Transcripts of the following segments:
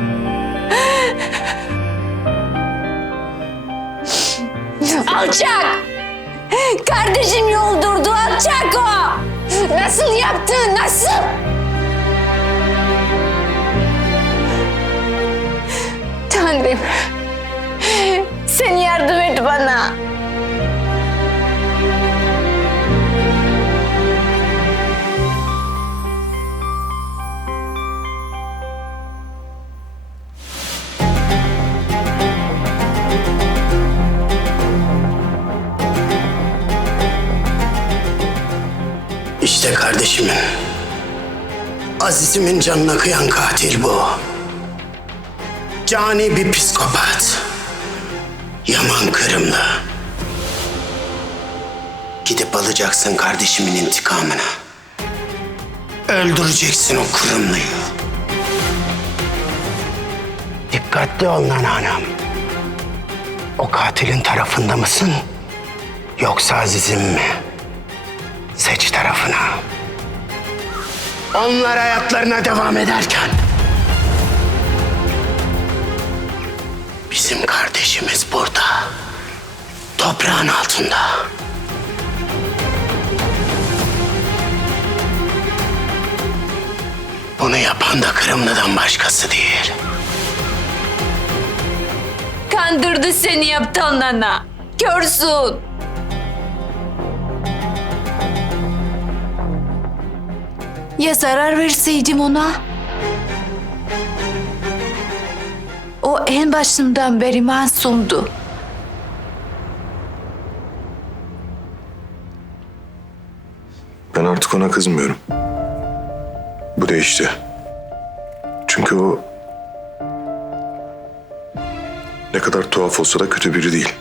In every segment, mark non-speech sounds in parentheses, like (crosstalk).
(laughs) Alçak! Kardeşim yoldurdu alçak o! Nasıl yaptı, nasıl? Tanrım, sen yardım et bana. İşte kardeşimin, Aziz'imin canına kıyan katil bu. Cani bir psikopat. Yaman Kırımlı. Gidip alacaksın kardeşimin intikamını. Öldüreceksin o Kırımlı'yı. Dikkatli ol lan hanım. O katilin tarafında mısın? Yoksa Aziz'im mi? Seç tarafını. Onlar hayatlarına devam ederken... Bizim kardeşimiz burada. Toprağın altında. Bunu yapan da Kırımlı'dan başkası değil. Kandırdı seni aptallana. Körsün. Ya zarar verseydim ona? O en başından beri masumdu. Ben artık ona kızmıyorum. Bu değişti. Çünkü o ne kadar tuhaf olsa da kötü biri değil.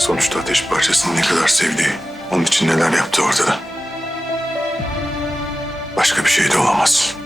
Sonuçta ateş parçasını ne kadar sevdiği, onun için neler yaptı ortada. Başka bir şey de olamaz.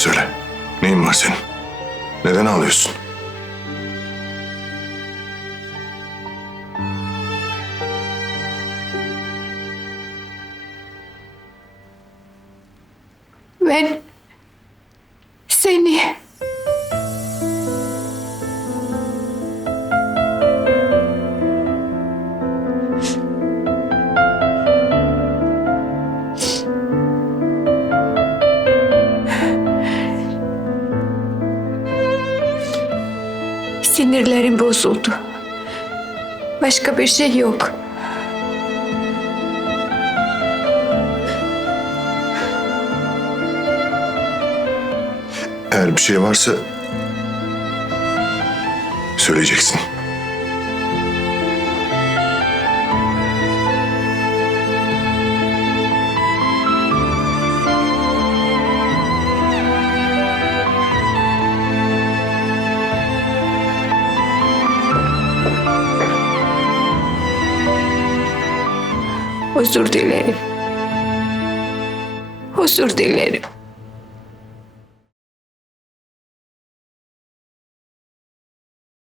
Söyle, neyin var senin? Neden ağlıyorsun? Ben seni Sinirlerim bozuldu. Başka bir şey yok. Eğer bir şey varsa Söyleyeceksin. Özür dilerim. Özür dilerim.